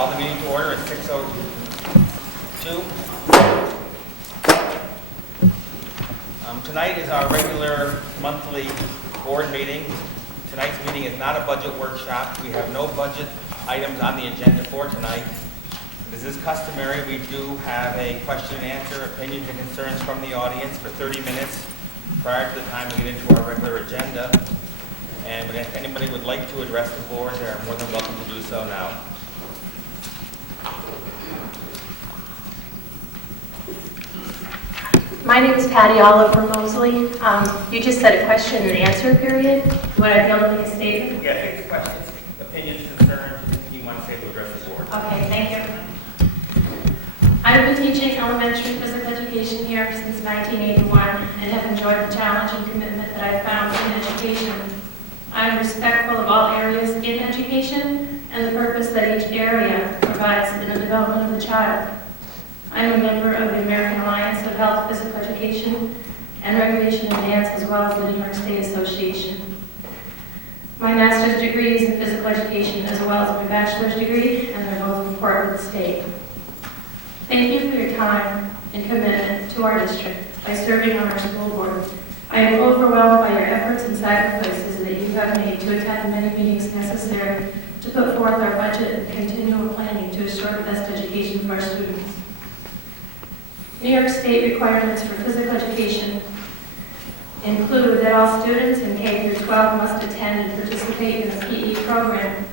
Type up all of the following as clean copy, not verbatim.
Call the meeting to order at 6:02. Tonight is our regular monthly board meeting. Tonight's meeting is not a budget workshop. We have no budget items on the agenda for tonight. As is customary, we do have a question and answer, opinions and concerns from the audience for 30 minutes prior to the time we get into our regular agenda. And if anybody would like to address the board, they're more than welcome to do so now. My name is Patty Oliver Mosley. You just said a question and answer period. Would I be able to make a statement? Yeah, take the questions, opinions, concerns, anything you want to say to address the board. Okay, thank you. I've been teaching elementary physical education here since 1981 and have enjoyed the challenge and commitment that I've found in education. I am respectful of all areas in education and the purpose that each area provides in the development of the child. I am a member of the American Alliance of Health, Physical Education, and Recreation and Dance, as well as the New York State Association. My master's degree is in physical education, as well as my bachelor's degree, and they're both important to the state. Thank you for your time and commitment to our district by serving on our school board. I am overwhelmed by your efforts and sacrifices that you have made to attend the many meetings necessary to put forth our budget and continual planning to assure the best education for our students. New York State requirements for physical education include that all students in K through 12 must attend and participate in the PE program.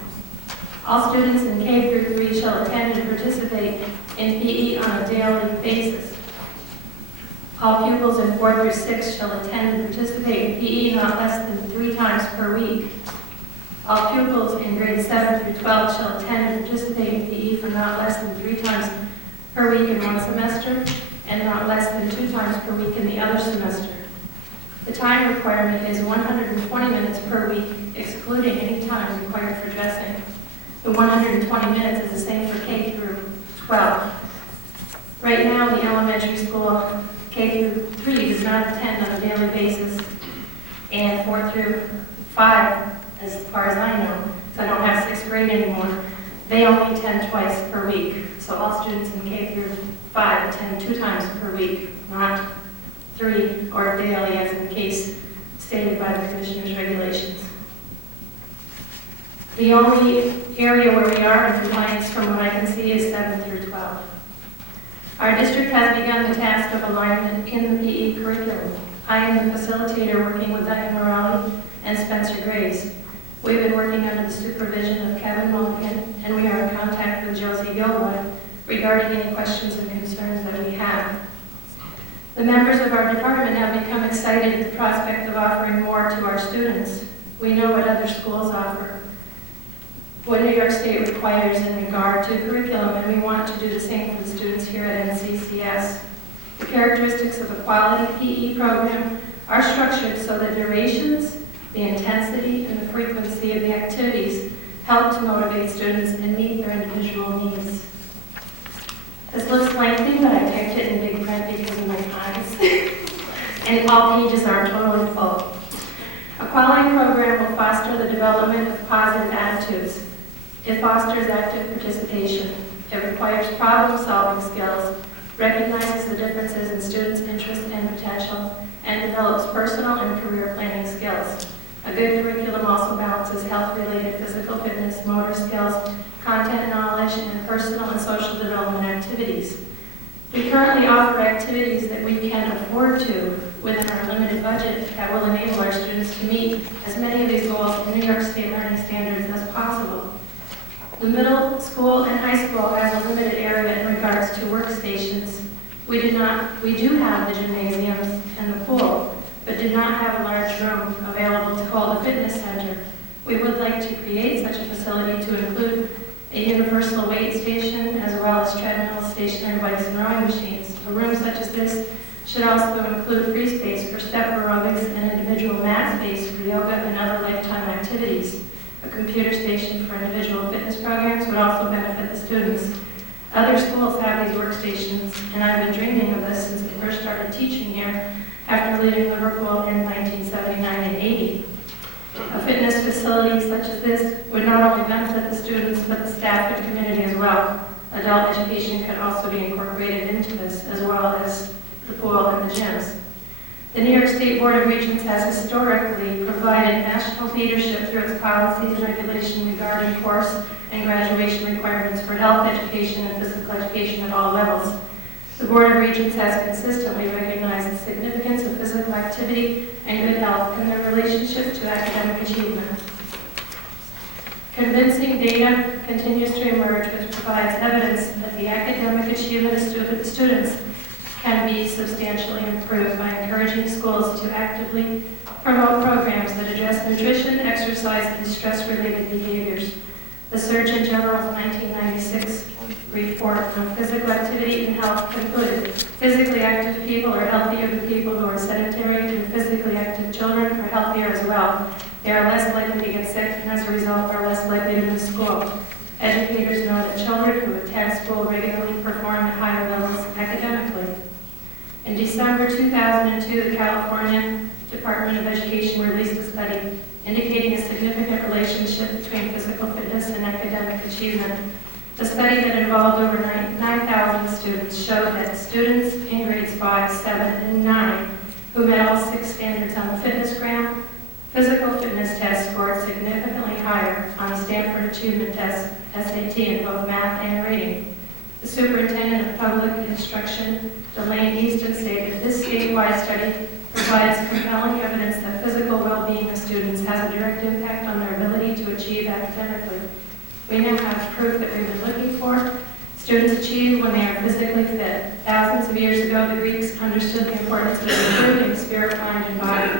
All students in K through 3 shall attend and participate in PE on a daily basis. All pupils in 4 through 6 shall attend and participate in PE not less than 3 times per week. All pupils in grades 7 through 12 shall attend and participate in PE for not less than 3 times per week in one semester, and not less than 2 times per week in the other semester. The time requirement is 120 minutes per week, excluding any time required for dressing. The 120 minutes is the same for K through 12. Right now, the elementary school K through 3 does not attend on a daily basis, and 4 through 5, as far as I know, so I don't have 6th grade anymore, they only attend twice per week. So all students in K through 5 attend 2 times per week, not 3 or daily, as in the case stated by the Commissioner's regulations. The only area where we are in compliance from what I can see is 7 through 12. Our district has begun the task of alignment in the PE curriculum. I am the facilitator working with Diane Morale and Spencer Grace. We've been working under the supervision of Kevin Mulligan, and we are in contact with Josie Gilwood regarding any questions and concerns that we have. The members of our department have become excited at the prospect of offering more to our students. We know what other schools offer, what New York State requires in regard to curriculum, and we want to do the same for the students here at NCCS. The characteristics of a quality PE program are structured so that durations, the intensity, and the frequency of the activities help to motivate students and meet their individual needs. This looks lengthy, but I typed it in big print because of my eyes. And all pages aren't totally full. A quality program will foster the development of positive attitudes. It fosters active participation. It requires problem-solving skills, recognizes the differences in students' interest and potential, and develops personal and career planning skills. A good curriculum also balances health-related physical fitness, motor skills, content knowledge, and personal and social development activities. We currently offer activities that we can afford to within our limited budget that will enable our students to meet as many of these goals in New York State learning standards as possible. The middle school and high school has a limited area in regards to workstations. We do have the gymnasiums and the pool, but do not have a large room available to hold a fitness center. We would like to create such a facility to include a universal weight station, as well as treadmills, stationary bikes, and rowing machines. A room such as this should also include free space for step aerobics and individual mat space for yoga and other lifetime activities. A computer station for individual fitness programs would also benefit the students. Other schools have these workstations, and I've been dreaming of this since I first started teaching here after leaving Liverpool in 1979 and 80. A fitness facility such as this would not only benefit the students, but the staff and community as well. adult education can also be incorporated into this, as well as the pool and the gyms. The New York State Board of Regents has historically provided national leadership through its policies and regulation regarding course and graduation requirements for health education and physical education at all levels. The Board of Regents has consistently recognized the significance of physical activity and good health and their relationship to academic achievement. Convincing data continues to emerge which provides evidence that the academic achievement of students can be substantially improved by encouraging schools to actively promote programs that address nutrition, exercise, and stress-related behaviors. The Surgeon General's 1996 report on physical activity and health concluded physically active people are healthier than people who are sedentary, and physically active children are healthier as well. They are less likely to get sick and as a result are less likely to miss school. Educators know that children who attend school regularly perform at higher levels academically. In December 2002, the California Department of Education released a study indicating a significant relationship between physical fitness and academic achievement. The study that involved over 9,000 students showed that students in grades 5, 7, and 9 who met all 6 standards on the fitnessgram physical fitness test scored significantly higher on the Stanford Achievement Test, SAT, in both math and reading. The Superintendent of Public Instruction, Delane Easton, stated, "This statewide study provides compelling evidence that physical well-being of students has a direct impact on their ability to achieve academically. We now have proof that we've been looking for. Students achieve when they are physically fit. Thousands of years ago, the Greeks understood the importance of improving spirit, mind, and body.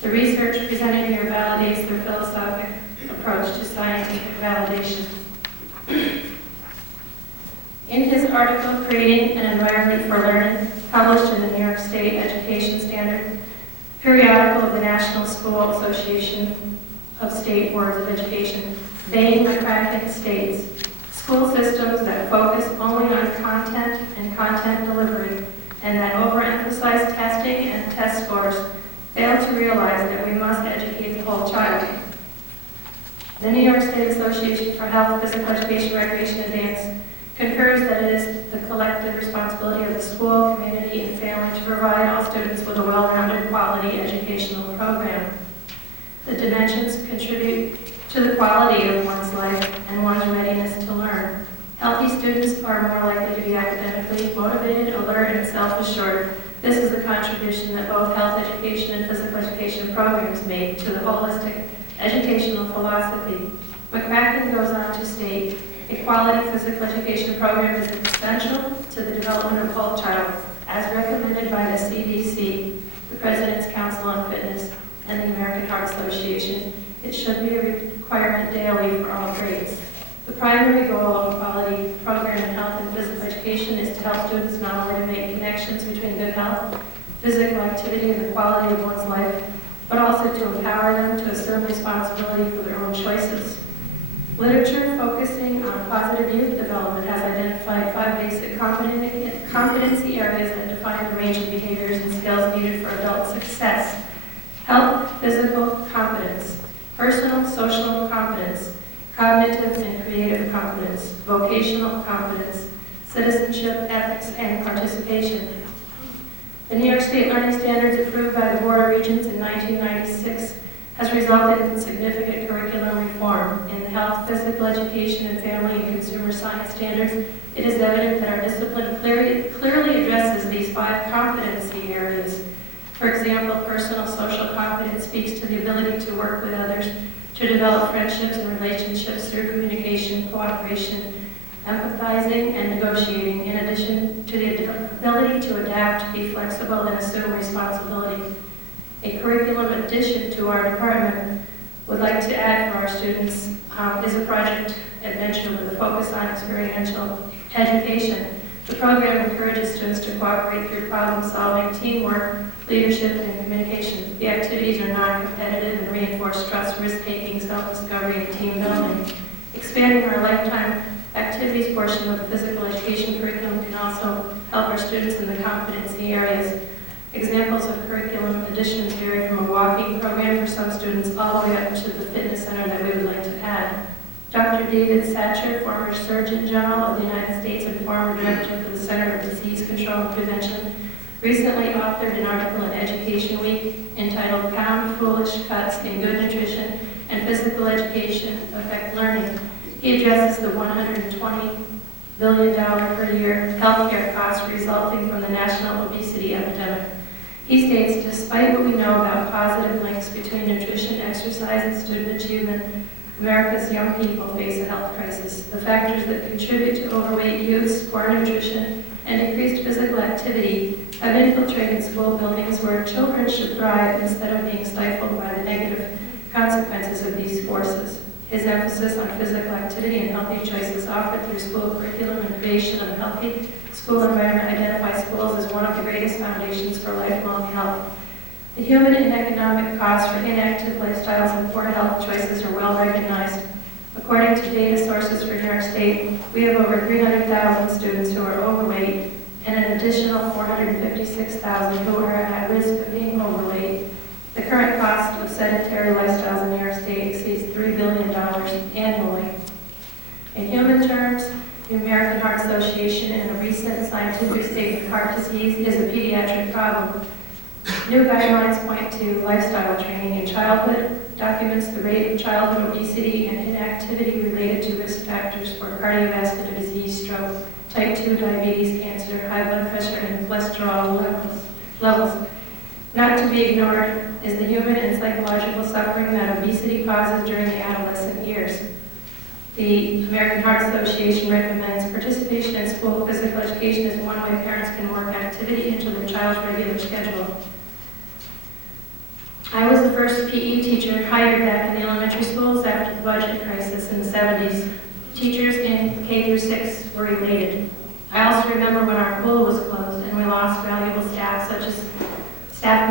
The research presented here validates their philosophic approach to scientific validation." In his article, Creating an Environment for Learning, published in the New York State Education Standard, periodical of the National School Association of State Boards of Education, Bain McCracken states, "School systems that focus only on content and content delivery and that overemphasize testing and test scores fail to realize that we must educate the whole child." The New York State Association for Health, Physical Education, Recreation, and Dance concurs that it is the collective responsibility of the school, community, and family to provide all students with a well-rounded quality educational program. The dimensions contribute to the quality of one's life and one's readiness to learn. Healthy students are more likely to be academically motivated, alert, and self-assured. This is the contribution that both health education and physical education programs make to the holistic educational philosophy. McCracken goes on to state, "A quality physical education program is essential to the development of the whole child, as recommended by the CDC, the President's Council on Fitness, and the American Heart Association. It should be a requirement daily for all grades." The primary goal of a quality program in health and physical education is to help students not only to make connections between good health, physical activity, and the quality of one's life, but also to empower them to assume responsibility for their own choices. Literature focusing on positive youth development has identified 5 basic competency areas that define the range of behaviors and skills needed for adult success. Health, physical competence, personal, social competence, cognitive and creative competence, vocational competence, citizenship, ethics, and participation. The New York State Learning Standards, approved by the Board of Regents in 1996, has resulted in significant curriculum reform. In the health, physical education, and family and consumer science standards, it is evident that our discipline clearly addresses these 5 competency areas. For example, personal social competence speaks to the ability to work with others, to develop friendships and relationships through communication, cooperation, empathizing, and negotiating, in addition to the ability to adapt, be flexible, and assume responsibility. A curriculum addition to our department would like to add for our students is a project adventure with a focus on experiential education. The program encourages students to cooperate through problem solving, teamwork, leadership, and communication. The activities are non-competitive and reinforce trust, risk-taking, self-discovery, and team building. Expanding our lifetime activities portion of the physical education curriculum can also help our students in the competency areas. Examples of curriculum additions vary from a walking program for some students all the way up to the fitness center that we would like to add. Dr. David Satcher, former Surgeon General of the United States and former Director for the Center of Disease Control and Prevention, recently authored an article in Education Week entitled "Pound Foolish Cuts in Good Nutrition and Physical Education Affect Learning." He addresses the $120 billion per year healthcare costs resulting from the national obesity epidemic. He states, despite what we know about positive links between nutrition, exercise, and student achievement, America's young people face a health crisis. The factors that contribute to overweight youth, poor nutrition, and decreased physical activity have infiltrated school buildings where children should thrive instead of being stifled by the negative consequences of these forces. His emphasis on physical activity and healthy choices offered through school curriculum and creation of a healthy school environment identifies schools as one of the greatest foundations for lifelong health. The human and economic costs for inactive lifestyles and poor health choices are well recognized. According to data sources for New York State, we have over 300,000 students who are overweight and an additional 456,000 who are at risk of being overweight. The current cost of sedentary lifestyles in New York State exceeds $3 billion annually. In human terms, the American Heart Association, in a recent scientific statement, heart disease is a pediatric problem. New guidelines point to lifestyle training in childhood, documents the rate of childhood obesity and inactivity related to risk factors for cardiovascular disease, stroke, type 2 diabetes, cancer, high blood pressure, and cholesterol levels. Not to be ignored is the human and psychological suffering that obesity causes during the adolescent years. The American Heart Association recommends participation in school physical education as one way parents can work activity into their child's regular schedule. I was the first PE teacher hired back in the elementary schools after the budget crisis in the 70s. Teachers in K through 6 were elated. I also remember when our pool was closed and we lost valuable staff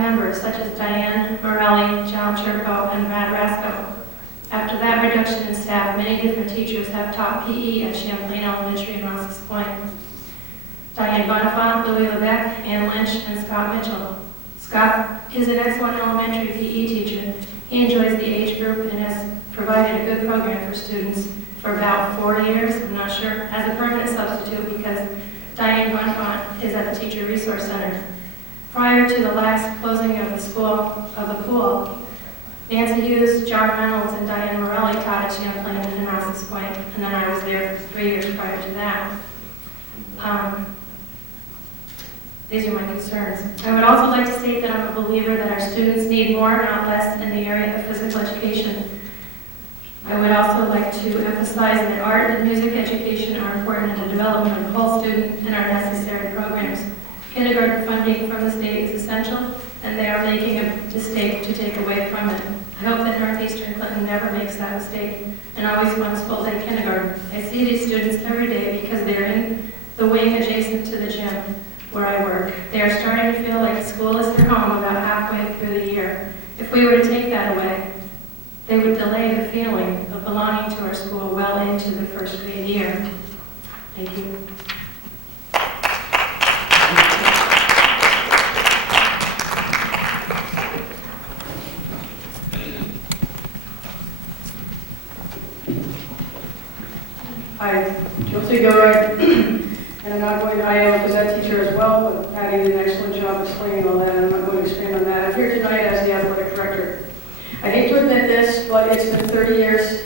members such as Diane Morelli, John Churko, and Matt Rasco. After that reduction in staff, many different teachers have taught PE at Champlain Elementary and Ross's Point. Diane Bonifant, Louis Lebec, Ann Lynch, and Scott Mitchell. Scott is an excellent elementary PE teacher. He enjoys the age group and has provided a good program for students for about 4 years, I'm not sure, as a permanent substitute because Diane Bonifant is at the Teacher Resource Center. Prior to the last closing of the pool, Nancy Hughes, John Reynolds, and Diane Morelli taught at Champlain and Ross's Point, and then I was there for 3 years prior to that. These are my concerns. I would also like to state that I'm a believer that our students need more, not less, in the area of physical education. I would also like to emphasize that art and music education are important in the development of the whole student and are necessary programs. Kindergarten funding from the state is essential, and they are making a mistake to take away from it. I hope that Northeastern Clinton never makes that mistake and always funds full-day kindergarten. I see these students every day because they're in the wing adjacent to the gym where I work. They are starting to feel like school is their home about halfway through the year. If we were to take that away, they would delay the feeling of belonging to our school well into the first grade year. Thank you. Hi, Josie Gilroy, and I'm not going to, I am a Gazette teacher as well, but Patty did an excellent job explaining all that, and I'm not going to expand on that. I'm here tonight as the athletic director. I hate to admit this, but it's been 30 years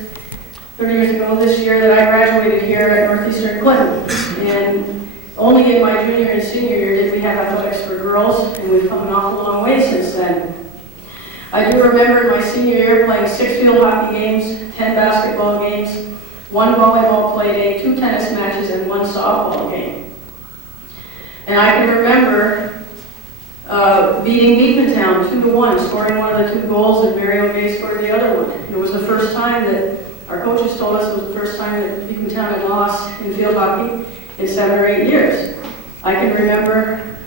ago this year that I graduated here at Northeastern Clinton, and only in my junior and senior year did we have athletics for girls, and we've come an awful long way since then. I do remember my senior year playing 6 field hockey games, 10 basketball games, 1 volleyball play day, 2 tennis matches, and 1 softball game. And I can remember beating Beacontown 2-1, scoring one of the 2 goals, and Mary O'Gay scored the other one. It was the first time that our coaches told us it was the first time that Beacontown had lost in field hockey in 7 or 8 years. I can remember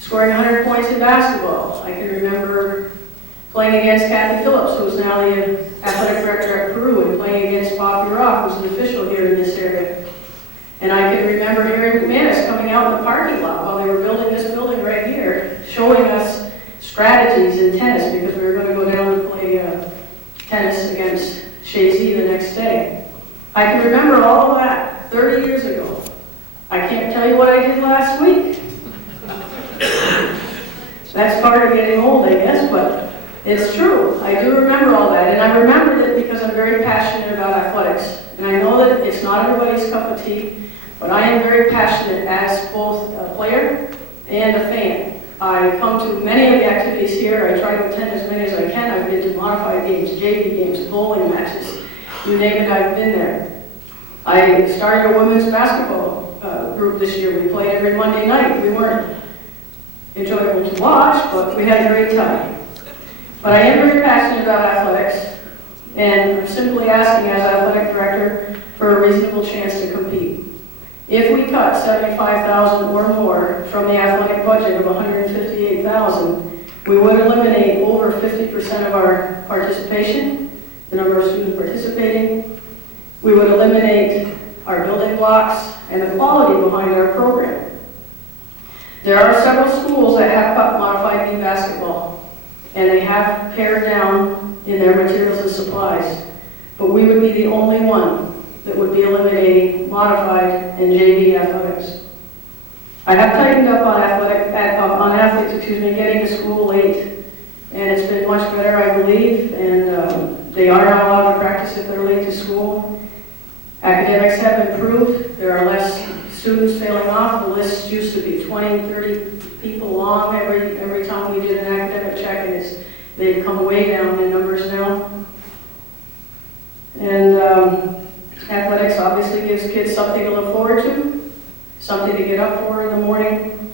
scoring 100 points in basketball. I can remember playing against Kathy Phillips, who is now the athletic director at Peru, and playing against Bobby Rock, who's an official here in this area. And I can remember here in McManus coming out in the parking lot while they were building this building right here, showing us strategies in tennis because we were going to go down and play tennis against Shazy the next day. I can remember all of that 30 years ago. I can't tell you what I did last week. That's part of getting old, I guess, but it's true. I do remember all that, and I remember it because I'm very passionate about athletics. And I know that it's not everybody's cup of tea, but I am very passionate as both a player and a fan. I come to many of the activities here. I try to attend as many as I can. I've been to modified games, JV games, bowling matches. You name it, I've been there. I started a women's basketball group this year. We played every Monday night. We weren't enjoyable to watch, but we had a great time. But I am very passionate about athletics, and I'm simply asking as athletic director for a reasonable chance to compete. If we cut $75,000 or more from the athletic budget of $158,000, we would eliminate over 50% of our participation, the number of students participating. We would eliminate our building blocks and the quality behind our program. There are several schools that have cut modified team basketball, and they have pared down in their materials and supplies, but we would be the only one that would be eliminating modified and JV athletics. I have tightened up on athletes, getting to school late, and it's been much better, I believe, and they are not allowed to practice if they're late to school. Academics have improved. There are less students failing off. The list used to be 20, 30 people long every time we did an academic check, and they've come way down in numbers now. And athletics obviously gives kids something to look forward to, something to get up for in the morning,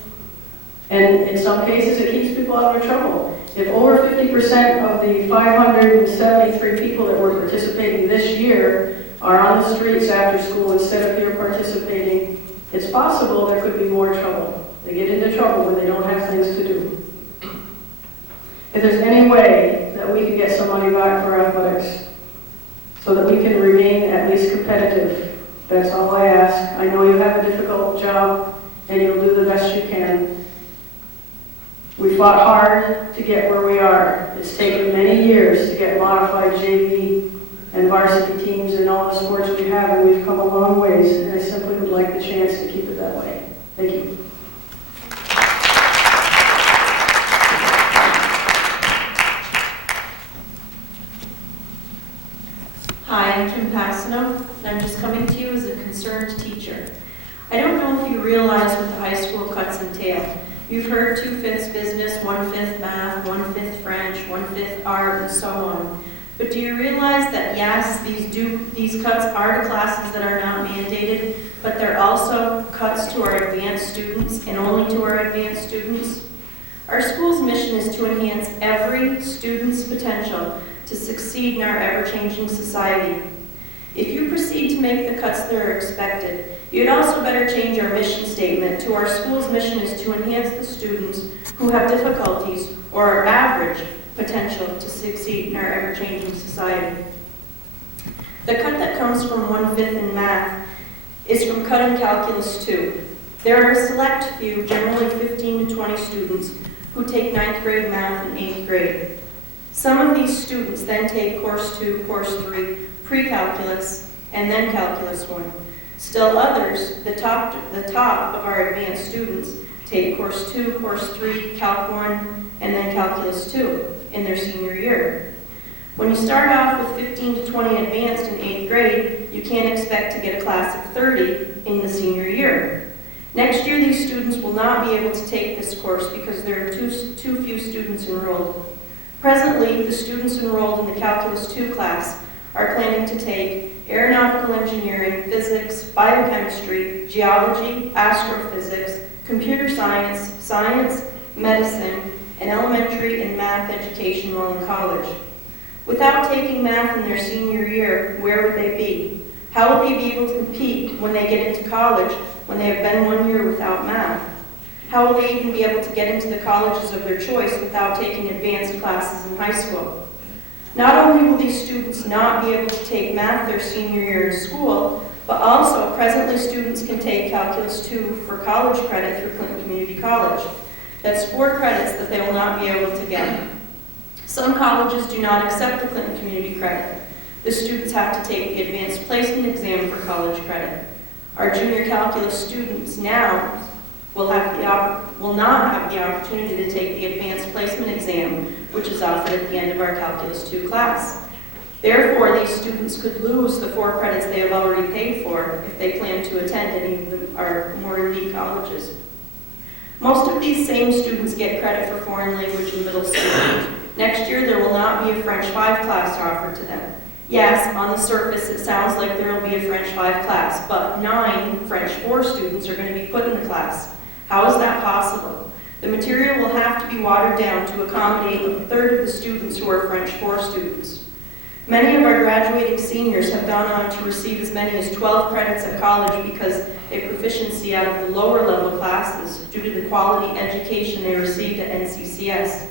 and in some cases it keeps people out of trouble. If over 50% of the 573 people that were participating this year are on the streets after school instead of here participating, it's possible there could be more trouble. They get into trouble when they don't have things to do. If there's any way that we can get some money back for athletics so that we can remain at least competitive, that's all I ask. I know you have a difficult job and you'll do the best you can. We fought hard to get where we are. It's taken many years to get modified JV and varsity teams in all the sports we have, and we've come a long ways, and I simply would like the chance to keep it that way. Thank you. Hi, I'm Kim Passano, and I'm just coming to you as a concerned teacher. I don't know if you realize what the high school cuts entail. You've heard 2/5 business, 1/5 math, 1/5 French, 1/5 art, and so on. But do you realize that yes, these cuts are to classes that are not mandated, but they're also cuts to our advanced students and only to our advanced students? Our school's mission is to enhance every student's potential to succeed in our ever-changing society. If you proceed to make the cuts that are expected, you'd also better change our mission statement to our school's mission is to enhance the students who have difficulties or are average potential to succeed in our ever-changing society. The cut that comes from 1/5 in math is from cutting Calculus 2. There are a select few, generally 15 to 20 students, who take 9th grade math and 8th grade. Some of these students then take Course 2, Course 3, Pre-Calculus, and then Calculus 1. Still others, the top of our advanced students, take Course 2, Course 3, Calc 1, and then Calculus 2 in their senior year. When you start off with 15 to 20 advanced in 8th grade, you can't expect to get a class of 30 in the senior year. Next year, these students will not be able to take this course because there are too few students enrolled. Presently, the students enrolled in the Calculus 2 class are planning to take aeronautical engineering, physics, biochemistry, geology, astrophysics, computer science, science, medicine, and elementary and math education while in college. Without taking math in their senior year, where would they be? How will they be able to compete when they get into college when they have been 1 year without math? How will they even be able to get into the colleges of their choice without taking advanced classes in high school? Not only will these students not be able to take math their senior year in school, but also presently students can take Calculus 2 for college credit through Clinton Community College. That's 4 credits that they will not be able to get. Some colleges do not accept the Clinton Community credit. The students have to take the advanced placement exam for college credit. Our junior calculus students now will not have the opportunity to take the advanced placement exam, which is offered at the end of our Calculus 2 class. Therefore, these students could lose the 4 credits they have already paid for if they plan to attend any of our more elite colleges. Most of these same students get credit for foreign language in middle school. Next year, there will not be a French 5 class offered to them. Yes, on the surface, it sounds like there will be a French 5 class, but 9 French 4 students are going to be put in the class. How is that possible? The material will have to be watered down to accommodate a third of the students who are French 4 students. Many of our graduating seniors have gone on to receive as many as 12 credits at college because a proficiency out of the lower level classes due to the quality education they received at NCCS.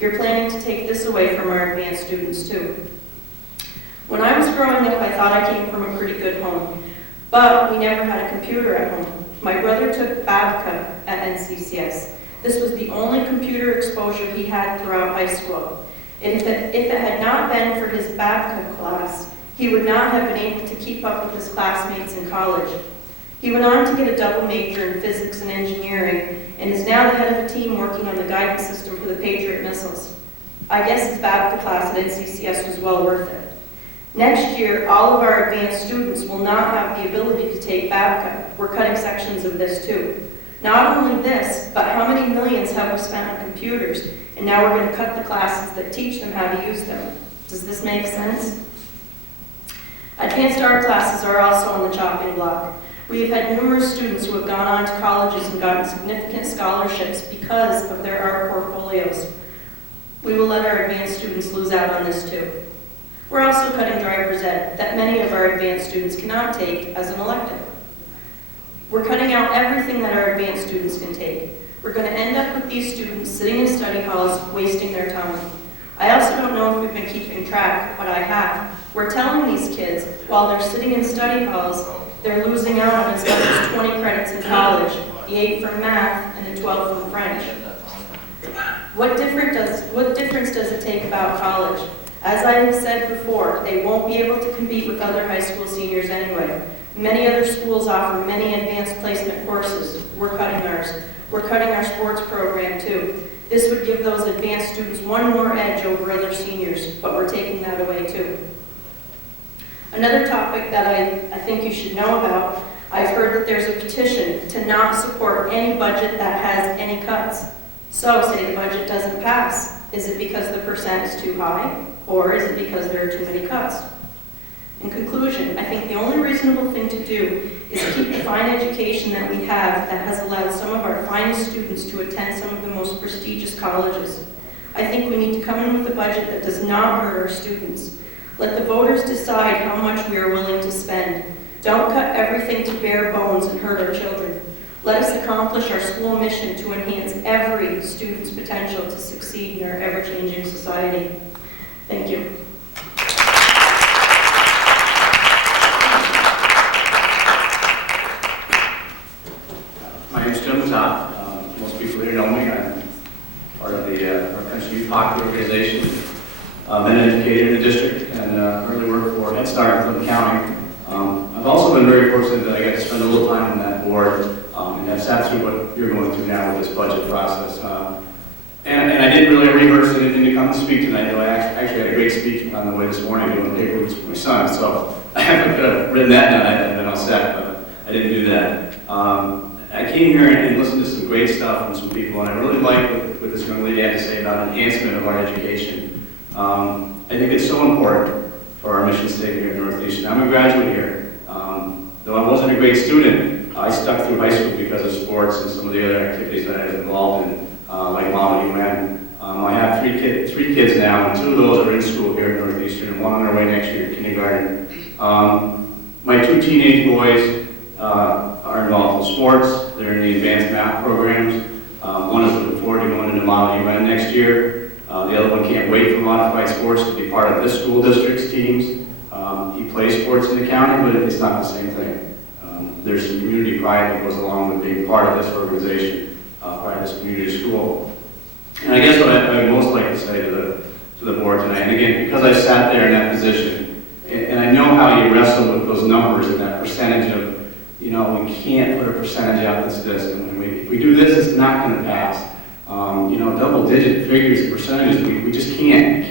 You're planning to take this away from our advanced students too. When I was growing up, I thought I came from a pretty good home, but we never had a computer at home. My brother took Banquet at NCCS. This was the only computer exposure he had throughout high school. If it had not been for his Banquet class, he would not have been able to keep up with his classmates in college. He went on to get a double major in physics and engineering and is now the head of a team working on the guidance system for the Patriot missiles. I guess his Banquet class at NCCS was well worth it. Next year, all of our advanced students will not have the ability to take Banquet. We're cutting sections of this too. Not only this, but how many millions have we spent on computers, and now we're going to cut the classes that teach them how to use them. Does this make sense? Advanced art classes are also on the chopping block. We have had numerous students who have gone on to colleges and gotten significant scholarships because of their art portfolios. We will let our advanced students lose out on this too. We're also cutting driver's ed that many of our advanced students cannot take as an elective. We're cutting out everything that our advanced students can take. We're going to end up with these students sitting in study halls wasting their time. I also don't know if we've been keeping track, but I have. We're telling these kids while they're sitting in study halls, they're losing out on as much as 20 credits in college, the 8 from math and the 12 from French. What difference does it take about college? As I have said before, they won't be able to compete with other high school seniors anyway. Many other schools offer many advanced placement courses. We're cutting ours. We're cutting our sports program too. This would give those advanced students one more edge over other seniors, but we're taking that away too. Another topic that I think you should know about, I've heard that there's a petition to not support any budget that has any cuts. So say the budget doesn't pass. Is it because the percent is too high? Or is it because there are too many cuts? In conclusion, I think the only reasonable thing to do is keep the fine education that we have that has allowed some of our finest students to attend some of the most prestigious colleges. I think we need to come in with a budget that does not hurt our students. Let the voters decide how much we are willing to spend. Don't cut everything to bare bones and hurt our children. Let us accomplish our school mission to enhance every student's potential to succeed in our ever-changing society. Thank you. My name is Jim Top. Most people here know me. I'm part of the our country youth hockey organization. Been an educator in the district and early worked for Head Start in Clinton County. I've also been very fortunate that I got to spend a little time on that board and have sat through what you're going through now with this budget process. And I didn't really rehearse anything to come and speak tonight, though I actually had a great speech on the way this morning doing paperwork for my son, so I haven't written that down, I've been all set, but I didn't do that. I came here and listened to some great stuff from some people, and I really like what this young lady had to say about enhancement of our education. I think it's so important for our mission statement here in Northeastern. I'm a graduate here. Though I wasn't a great student, I stuck through high school because of sports and some of the other activities that I was involved in. Like Mom and UN. I have three kids now, and 2 of those are in school here at Northeastern, and 1 on their way next year to kindergarten. My 2 teenage boys are involved in sports. They're in the advanced math programs. One is looking forward to going into Model UN next year. The other one can't wait for modified sports to be part of this school district's teams. He plays sports in the county, but it's not the same thing. There's some community pride that goes along with being part of this organization. Part of this community school. And I guess what I would most like to say to the board tonight, and again, because I sat there in that position, know how you wrestle with those numbers and that percentage of, we can't put a percentage out that's this, and if we do this, it's not going to pass. Double-digit figures, percentages, we just can't.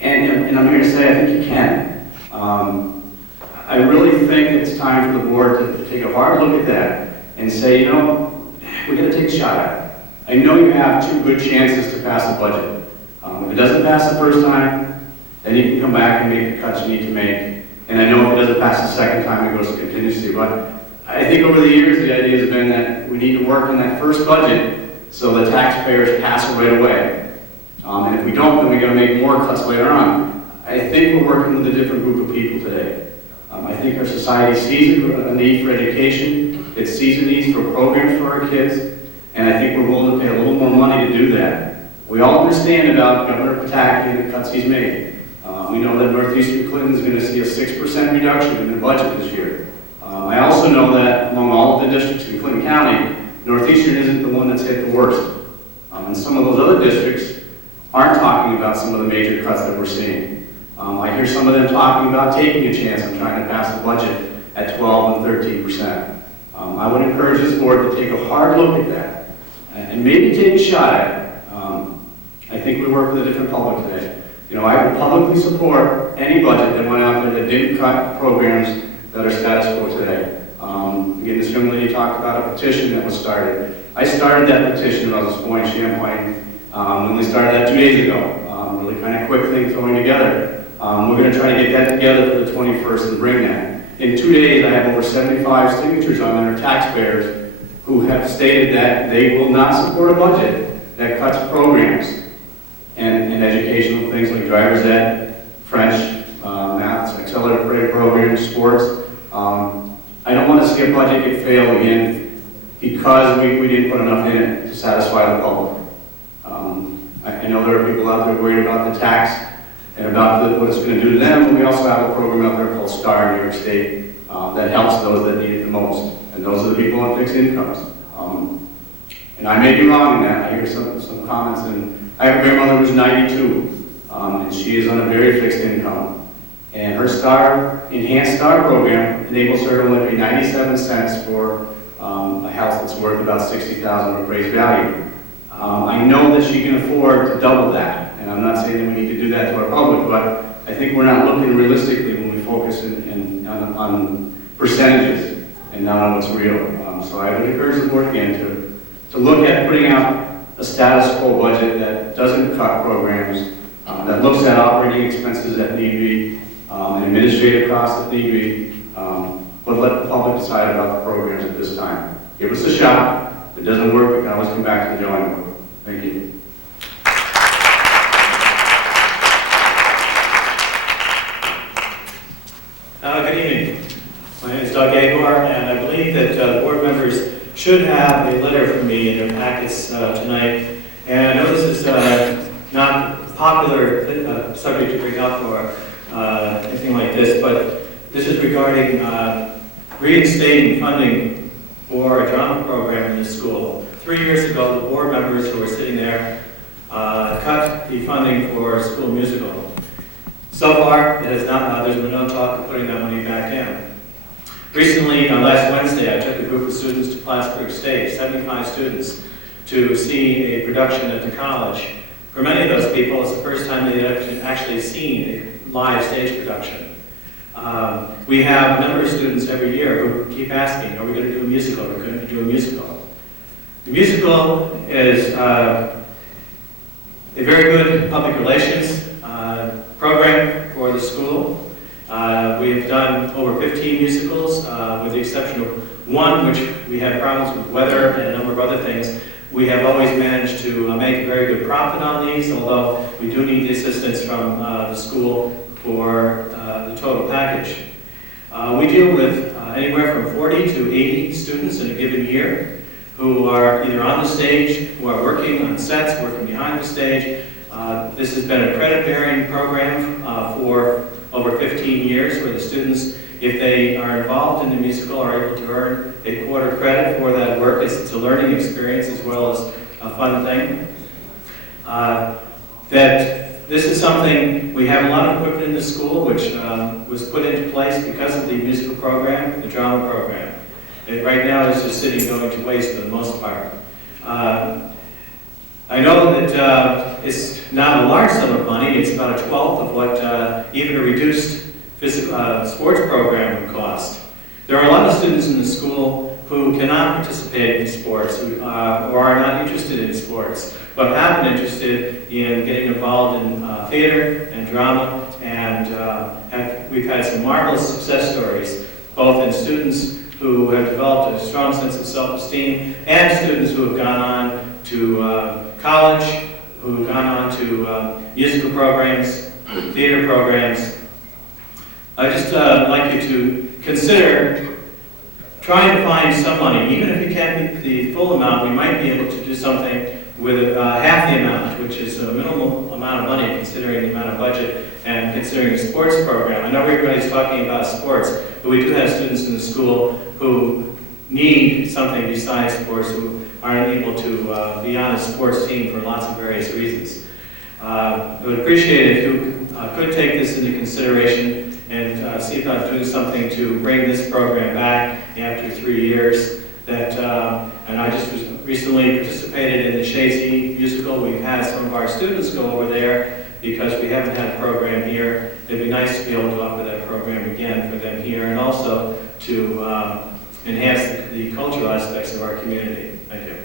And I'm here to say I think you can. I really think it's time for the board to take a hard look at that and say, we're going to take a shot at it. I know you have 2 good chances to pass the budget. If it doesn't pass the first time, then you can come back and make the cuts you need to make. And I know if it doesn't pass the second time, it goes to contingency. But I think over the years, the idea has been that we need to work on that first budget so the taxpayers pass it right away. And if we don't, then we're going to make more cuts later on. I think we're working with a different group of people today. I think our society sees a need for education. It sees a need for programs for our kids. And I think we're willing to pay a little more money to do that. We all understand about Governor Pataki and the cuts he's made. We know that Northeastern Clinton is going to see a 6% reduction in their budget this year. I also know that among all of the districts in Clinton County, Northeastern isn't the one that's hit the worst. And some of those other districts aren't talking about some of the major cuts that we're seeing. I hear some of them talking about taking a chance on trying to pass the budget at 12 and 13%. I would encourage this board to take a hard look at that and maybe take a shot at it. I think we work with a different public today. I would publicly support any budget that went out there that didn't cut programs that are status quo today. Again, this young lady talked about a petition that was started. I started that petition when I was going to Champlain when we started that 2 days ago. Really kind of quick thing throwing together. We're going to try to get that together for the 21st and bring that. In 2 days, I have over 75 signatures on there, taxpayers who have stated that they will not support a budget that cuts programs and educational things like driver's ed, French, math, accelerated programs, sports. I don't want to see a budget get failed again because we didn't put enough in it to satisfy the public. I know there are people out there worried about the tax and about what it's going to do to them, but we also have a program out there called STAR in New York State that helps those that need it the most, and those are the people on fixed incomes. And I may be wrong in that. I hear some comments, and I have a grandmother who's 92, and she is on a very fixed income, and her enhanced STAR program enables her to only pay 97 cents for a house that's worth about $60,000 of appraised value. I know that she can afford to double that, and I'm not saying that we need to do that to our public, but I think we're not looking realistically when we focus on percentages and not on what's real. So I would encourage the board again to look at putting out a status quo budget that doesn't cut programs, that looks at operating expenses that need be, and administrative costs that need be, but let the public decide about the programs at this time. Give us a shot. If it doesn't work, we can always come back to the drawing board. Thank you. Good evening. My name is Doug Aguilar, and I believe that the board members should have a letter from me in their packets tonight. And I know this is not a popular subject to bring up or anything like this, but this is regarding reinstating funding for a drama program in the school. 3 years ago, the board members who were sitting there cut the funding for school musical. So far, it has not, there's been no talk of putting that money back in. Recently, last Wednesday, I took a group of students to Plattsburgh Stage, 75 students, to see a production at the college. For many of those people, it's the first time they have actually seen a live stage production. We have a number of students every year who keep asking, are we going to do a musical? Are we going to do a musical? The musical is a very good public relations program for the school. We've done over 15 musicals, with the exception of one, which we had problems with weather and a number of other things. We have always managed to make a very good profit on these, although we do need the assistance from the school for the total package. We deal with anywhere from 40 to 80 students in a given year who are either on the stage, who are working on sets, working behind the stage. This has been a credit-bearing program for over 15 years, where the students, if they are involved in the musical, are able to earn a quarter credit for that work. It's a learning experience as well as a fun thing. That this is something, we have a lot of equipment in the school which was put into place because of the musical program, the drama program. Right now it's just sitting going to waste for the most part. I know that it's not a large sum of money, it's about a 1/12 of what even a reduced physical sports program would cost. There are a lot of students in the school who cannot participate in sports or are not interested in sports, but have been interested in getting involved in theater and drama, and we've had some marvelous success stories, both in students who have developed a strong sense of self-esteem and students who have gone on to college, who have gone on to musical programs, theater programs. I'd just like you to consider trying to find some money. Even if you can't meet the full amount, we might be able to do something with half the amount, which is a minimal amount of money considering the amount of budget and considering the sports program. I know everybody's talking about sports, but we do have students in the school who need something besides sports, who aren't able to be on a sports team for lots of various reasons. I would appreciate it if you could take this into consideration and see about doing something to bring this program back after 3 years. And I just recently participated in the Shazy musical. We've had some of our students go over there because we haven't had a program here. It'd be nice to be able to offer that program again for them here, and also to enhance the cultural aspects of our community. Thank you.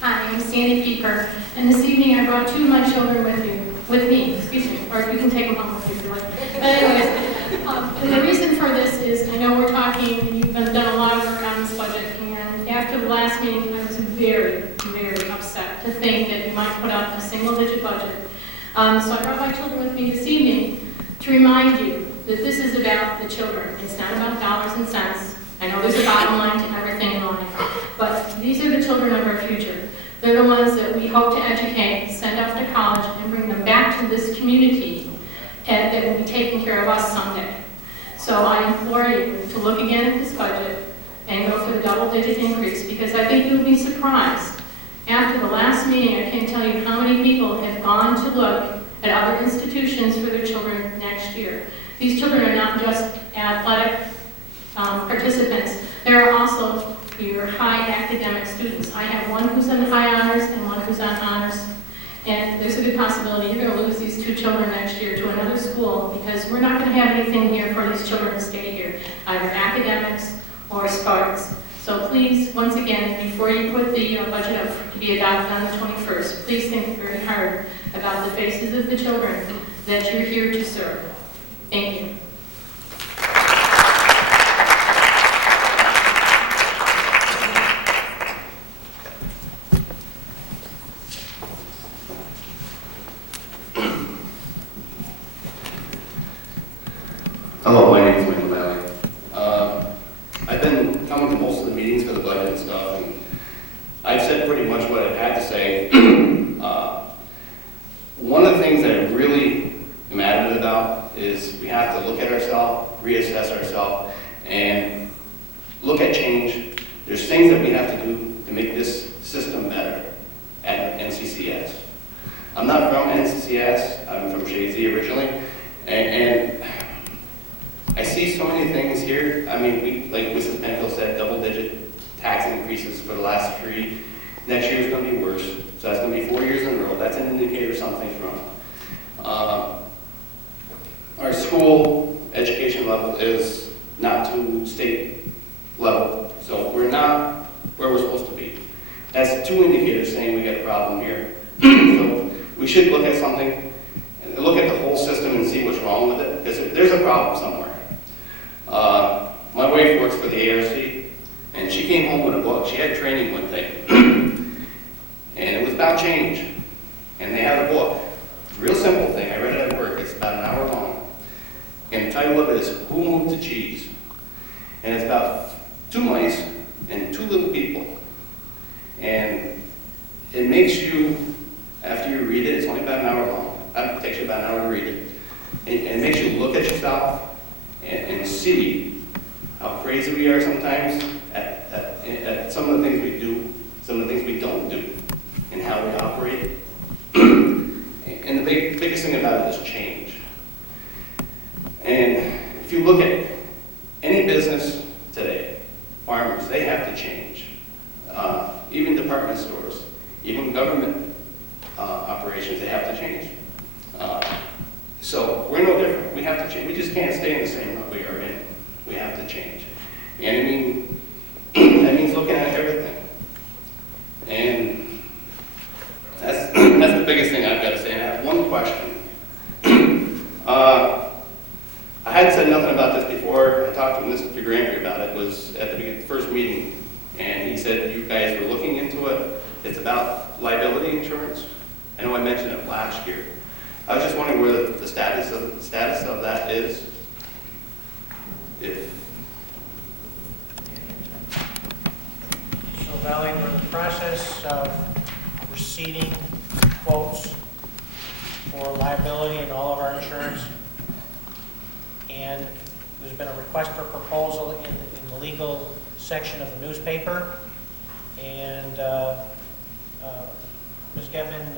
Hi, I'm Sandy Pieper, and this evening I brought 2 of my children with me, or you can take them home with you if you like. But anyways, the reason for this is I know we're talking, and you've done a lot of work on this budget, and after the last meeting, I was very, very upset to think that you might put up a single-digit budget. So I brought my children with me this evening to remind you that this is about the children. It's not about dollars and cents. I know there's a bottom line to everything in life, but these are the children of our future. They're the ones that we hope to educate, send off to college, and bring them back to this community and that will be taking care of us someday. So I implore you to look again at this budget and go for the double-digit increase, because I think you'll be surprised. After the last meeting, I can't tell you how many people have gone to look at other institutions for their children next year. These children are not just athletic participants. There are also your high academic students. I have one who's in high honors and one who's on honors. And there's a good possibility you're going to lose these 2 children next year to another school, because we're not going to have anything here for these children to stay here, either academics or sports. So please, once again, before you put the budget up to be adopted on the 21st, please think very hard about the faces of the children that you're here to serve. Thank you. Hello, my name is Michael Valley. I've been coming to most of the meetings for the budget and stuff, and I've said pretty much what I had to say. One of the things that I really am adamant about is we have to look at ourselves, reassess ourselves, and look at change. There's things that we have to do to make this system better at NCCS. I'm not from NCCS, I'm from Shazy originally, and I see so many things here. I mean, like Mrs. Penfield said, double-digit tax increases for the last 3. Next year is going to be worse. So that's going to be 4 years in a row. That's an indicator something's wrong. Our school education level is not to state level. So we're not where we're supposed to be. That's 2 indicators saying we got a problem here. So we should look at something, and look at the whole system and see what's wrong with it. Because there's a problem somewhere. My wife works for the ARC, and she came home with a book. She had training one thing, and it was about change. And they had a book, real simple thing. I read it at work. It's about an hour long. And the title of it is "Who Moved the Cheese?" And it's about 2 mice and 2 little people. And it makes you, after you read it, it's only about an hour long. It takes you about an hour to read it. It makes you look at yourself and see how crazy we are sometimes at some of the things we do, some of the things we don't do, and how we operate. And the biggest thing about it is change. And if you look at any business today, farmers, they have to change. Even department stores, even government operations, they have to change. So we're no different. We have to change. We just can't stay in the same rut we are in. We have to change. And I mean, that means looking at everything. And that's the biggest thing I've got to say. And I have one question. I hadn't said nothing about this before. I talked to Mr. Grandry about it. It was at the first meeting, and he said you guys were looking into it. It's about liability insurance. I know I mentioned it last year. I was just wondering where the status of that is. So Valley, we're in the process of receiving quotes for liability and all of our insurance. And there's been a request for proposal in the legal section of the newspaper. And Ms. Gebman,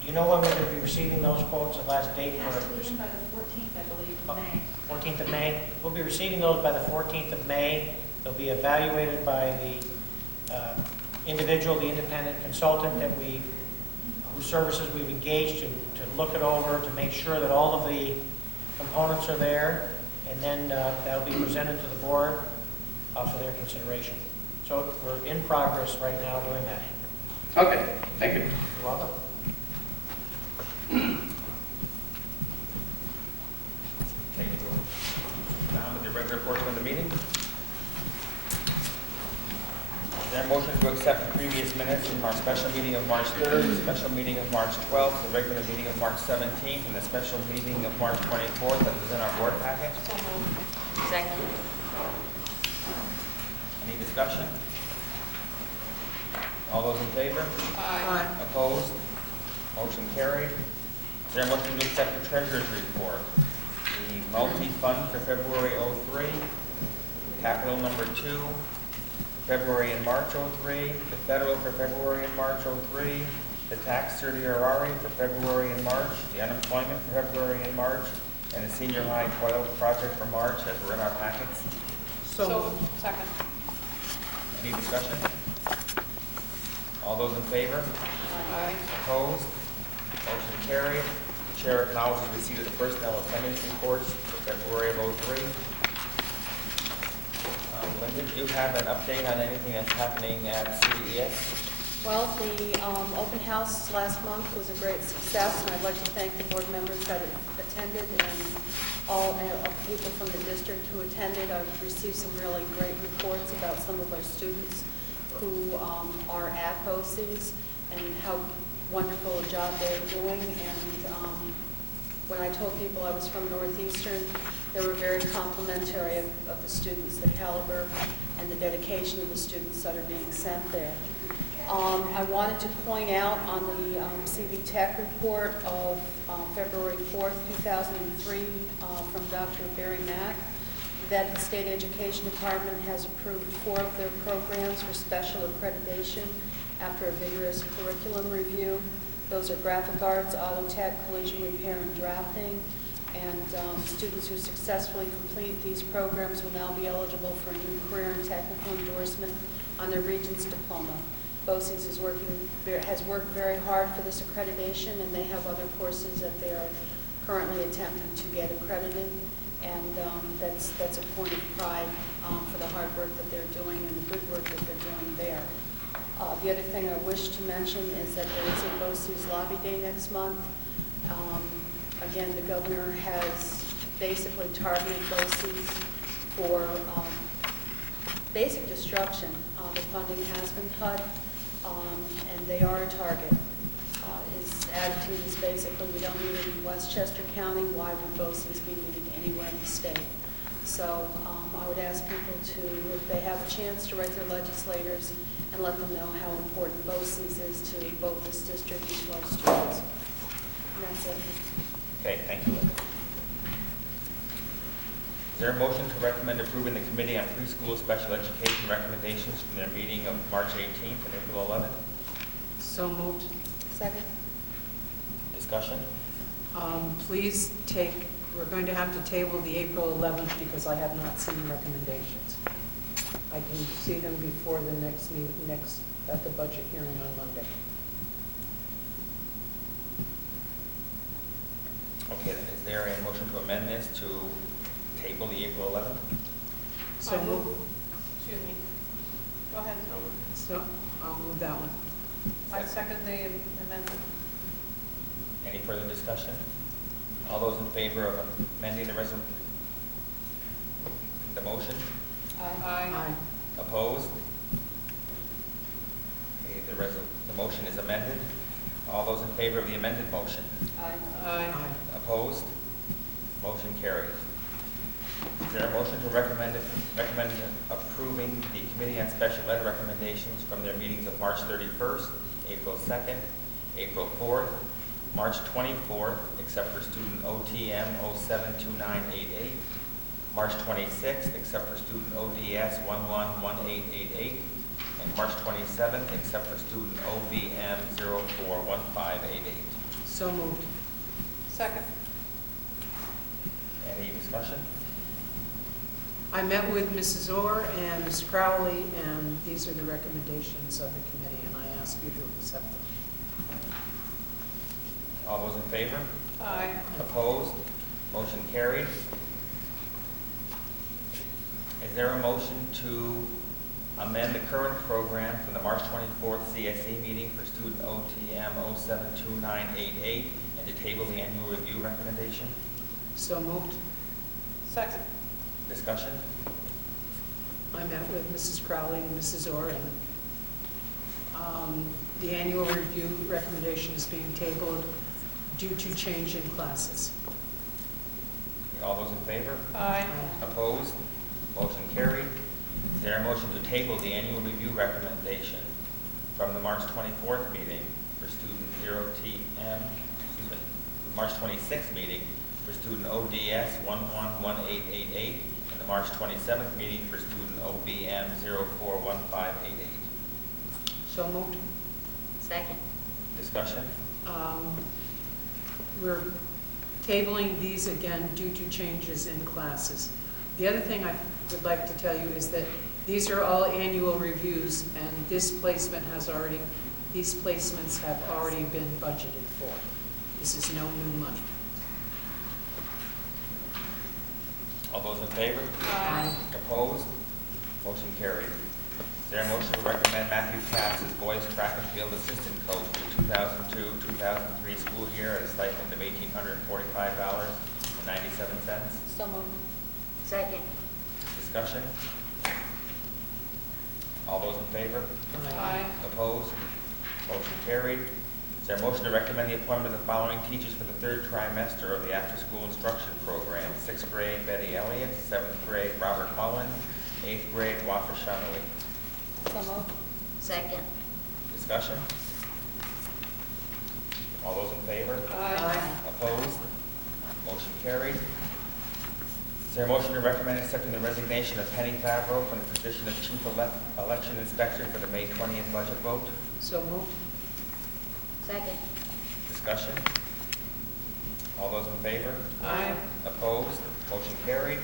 do you know when we're going to be receiving those quotes? The last date for it? By the 14th, I believe, of May. 14th of May. We'll be receiving those by the 14th of May. They'll be evaluated by the individual, the independent consultant whose services we've engaged to look it over, to make sure that all of the components are there, and then that'll be presented to the board for their consideration. So we're in progress right now doing that. Okay, thank you. You're welcome. Okay, now with the regular portion of the meeting. Is there a motion to accept the previous minutes from our special meeting of March 3rd, the special meeting of March 12th, the regular meeting of March 17th, and the special meeting of March 24th that is in our board package? So moved. Second. Any discussion? All those in favor? Aye. Opposed? Motion carried. Is there a motion to accept the treasurer's report? The multi-fund for February 03, capital number 2, February and March 03, the federal for February and March 03, the tax certiorari for February and March, the unemployment for February and March, and the senior high toilet project for March as were in our packets. So second. Any discussion? All those in favor? Aye. Opposed? Motion carried. The chair acknowledges receipt of the personnel attendance reports for February of 03. Linda, do you have an update on anything that's happening at CDES? Well, the open house last month was a great success, and I'd like to thank the board members that attended and all people from the district who attended. I've received some really great reports about some of our students who are at BOCES and how wonderful a job they're doing. And when I told people I was from Northeastern, they were very complimentary of the students, the caliber and the dedication of the students that are being sent there. I wanted to point out on the CV Tech report of February 4th, 2003 from Dr. Barry Mack that the State Education Department has approved 4 of their programs for special accreditation after a vigorous curriculum review. Those are graphic arts, auto tech, collision repair, and drafting. And students who successfully complete these programs will now be eligible for a new career and technical endorsement on their Regents diploma. BOCES has worked very hard for this accreditation, and they have other courses that they are currently attempting to get accredited. And that's a point of pride for the hard work that they're doing and the good work that they're doing there. The other thing I wish to mention is that there is a BOCES Lobby Day next month. Again, the governor has basically targeted BOCES for basic destruction. The funding has been cut, and they are a target. His attitude is basically, we don't need it in Westchester County. Why would BOCES be needed anywhere in the state? So I would ask people to, if they have a chance, to write their legislators and let them know how important BOCES is to both this district and to our students. And that's it. Okay, thank you, Linda. Is Is there a motion to recommend approving the Committee on Preschool Special Education recommendations from their meeting of March 18th and April 11th? So moved. Second. Discussion? Please take, we're going to have to table the April 11th because I have not seen recommendations. I can see them before the next meeting, at the budget hearing on Monday. Okay, then is there a motion to amend this to table the April 11th? So move. Excuse me. Go ahead. So I'll move that one. I second the amendment. Any further discussion? All those in favor of amending the motion? Aye. Opposed? Okay, the motion is amended. All those in favor of the amended motion? Aye. Opposed? Motion carried. Is there a motion to recommend approving the Committee on Special Ed recommendations from their meetings of March 31st, April 2nd, April 4th, March 24th, except for student OTM 072988, March 26th, except for student ODS 111888, and March 27th, except for student OBM 041588. So moved. Second. Any discussion? I met with Mrs. Orr and Ms. Crowley, and these are the recommendations of the committee, and I ask you to accept them. All those in favor? Aye. Opposed? Motion carried. Is there a motion to amend the current program from the March 24th CSE meeting for student OTM 072988 and to table the annual review recommendation? So moved. Second. Discussion? I met with Mrs. Crowley and Mrs. Orr, and the annual review recommendation is being tabled due to change in classes. All those in favor? Aye. Opposed? Motion carried. Is there a motion to table the annual review recommendation from the March 24th meeting for student 0TM, March 26th meeting for student ODS 111888, and the March 27th meeting for student OBM 041588. So moved. Second. Discussion? We're tabling these again due to changes in classes. The other thing I would like to tell you is that these are all annual reviews, and these placements have already been budgeted for. This is no new money. All those in favor? Aye. Opposed? Motion carried. Is there a motion to recommend Matthew Katz as boys track and field assistant coach for the 2002-2003 school year at a stipend of $1,845.97? So moved. Second. Discussion? All those in favor? Aye. Opposed? Motion carried. Is there a motion to recommend the appointment of the following teachers for the third trimester of the after-school instruction program? 6th grade, Betty Elliott; 7th grade, Robert Mullen; 8th grade, Wafa Shanui. So moved. Second. Discussion? All those in favor? Aye. Opposed? Motion carried. Is there a motion to recommend accepting the resignation of Penny Favreau from the position of Chief Election Inspector for the May 20th budget vote? So moved. Second. Discussion? All those in favor? Aye. Opposed? Motion carried.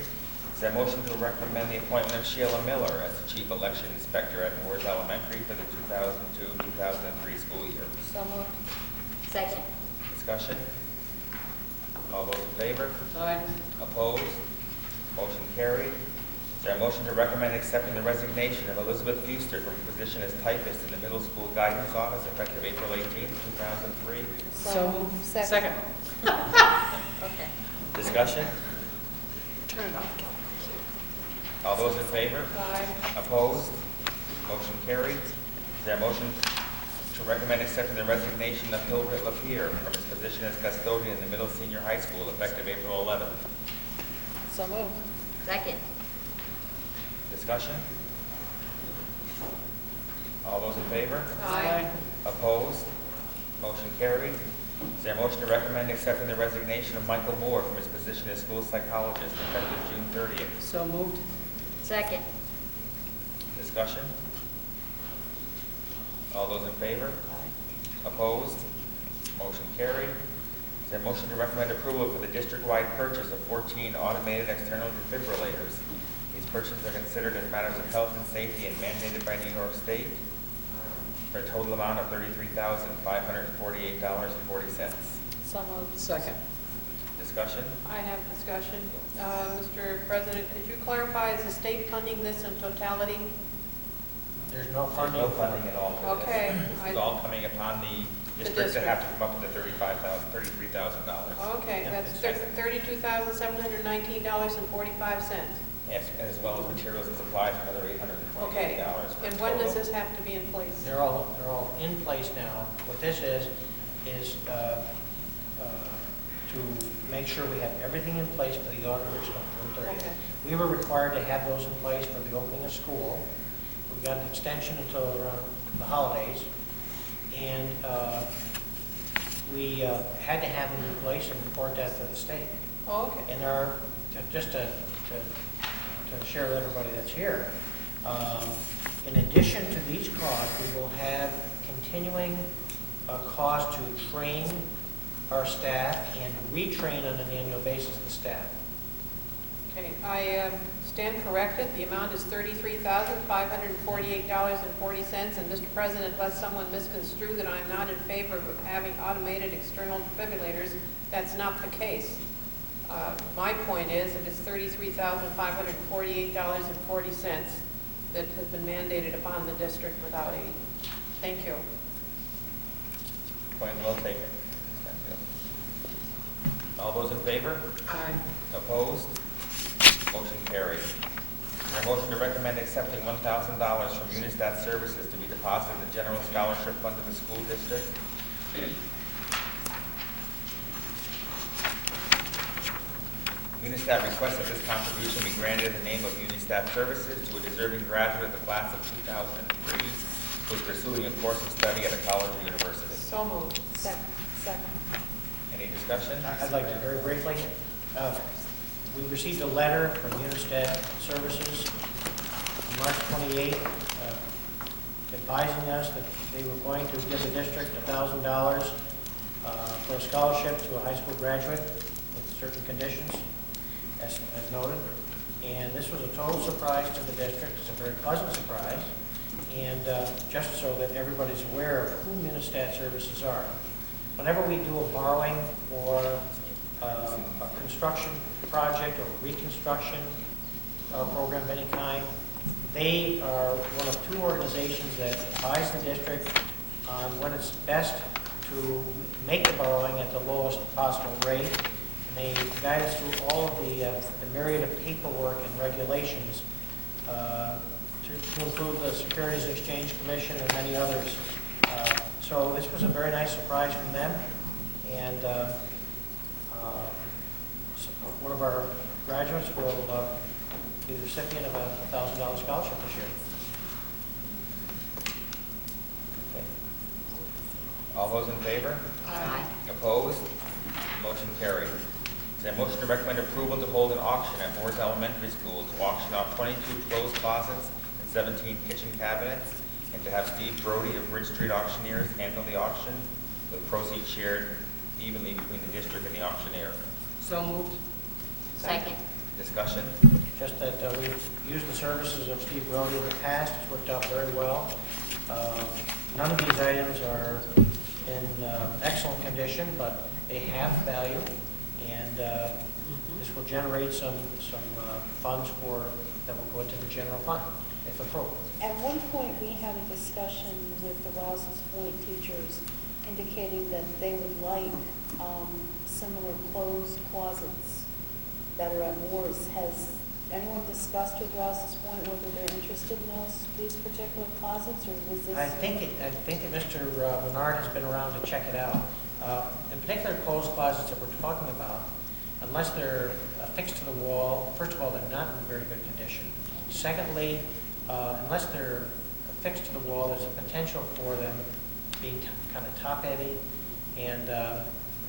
Is there a motion to recommend the appointment of Sheila Miller as the Chief Election Inspector at Moores Elementary for the 2002-2003 school year? So moved. Second. Discussion? All those in favor? Aye. Opposed? Motion carried. Is there a motion to recommend accepting the resignation of Elizabeth Fuster from her position as typist in the Middle School Guidance Office effective April 18th, 2003? So moved. Second. Okay. Discussion? Turn it off. All those in favor? Aye. Opposed? Motion carried. Is there a motion to recommend accepting the resignation of Hilbert Lapierre from his position as custodian in the Middle Senior High School effective April 11th? So moved. Second. Discussion? All those in favor? Aye. Opposed? Motion carried. Is Is there a motion to recommend accepting the resignation of Michael Moore from his position as school psychologist effective June 30th? So moved. Second. Discussion? All those in favor? Opposed? Motion carried. Is there a motion to recommend approval for the district-wide purchase of 14 automated external defibrillators? These purchases are considered as matters of health and safety and mandated by New York State for a total amount of $33,548.40. So moved. Second. Discussion? I have discussion. Mr. President, could you clarify, is the state funding this in totality? There's no There's funding. no funding at all for this. Okay. This is all coming upon the districts that have to come up with the $33,000. Okay, Yeah, that's exactly. $32,719.45. Yes, as well as materials and supplies for another $828. Okay, for a and when does total. this have to be in place? They're all in place now. What this is to make sure we have everything in place for the auditors on June 30th. Okay. We were required to have those in place for the opening of school. We got an extension until around the holidays, and we had to have them in place and report that to the state. Oh, okay. And there are, just to share with everybody that's here, in addition to these costs, we will have continuing cost to train our staff and retrain on an annual basis the staff. Okay, I stand corrected. The amount is $33,548.40. And Mr. President, unless someone misconstrue that I'm not in favor of having automated external defibrillators, that's not the case. My point is that it's $33,548.40 that has been mandated upon the district without aid. Thank you. Point well taken. All those in favor? Aye. Opposed? Motion carried. Is there a motion to recommend accepting $1,000 from Unistat Services to be deposited in the General Scholarship Fund of the school district? Unistat requests that this contribution be granted in the name of Unistat Services to a deserving graduate of the class of 2003 who is pursuing a course of study at a college or university. So moved. Second. Any discussion? I'd like to very briefly, we received a letter from Unistat Services on March 28th advising us that they were going to give the district $1,000 for a scholarship to a high school graduate with certain conditions, as noted. And this was a total surprise to the district. It's a very pleasant surprise. And just so that everybody's aware of who Unistat Services are. Whenever we do a borrowing or a construction project or reconstruction program of any kind, they are one of two organizations that advise the district on when it's best to make the borrowing at the lowest possible rate. And they guide us through all of the myriad of paperwork and regulations to include the Securities and Exchange Commission and many others. So this was a very nice surprise from them, and one of our graduates will be the recipient of a $1,000 scholarship this year. Okay. All those in favor? Aye. Opposed? Motion carried. Is there a motion to recommend approval to hold an auction at Moore's Elementary School to auction off 22 closed closets and 17 kitchen cabinets, and to have Steve Brody of Bridge Street Auctioneers handle the auction, with proceeds shared evenly between the district and the auctioneer? So moved. Second. Discussion? Just that we've used the services of Steve Brody in the past. It's worked out very well. None of these items are in excellent condition, but they have value, and this will generate some funds that will go into the general fund, if approved. At one point, we had a discussion with the Rouse's Point teachers indicating that they would like similar closed closets that are at Moore's. Has anyone discussed with Rouse's Point whether they're interested in these particular closets, or was this? I think that Mr. Menard has been around to check it out. The particular closed closets that we're talking about, unless they're affixed to the wall, first of all, they're not in very good condition. Secondly, unless they're affixed to the wall, there's a potential for them being kind of top-heavy And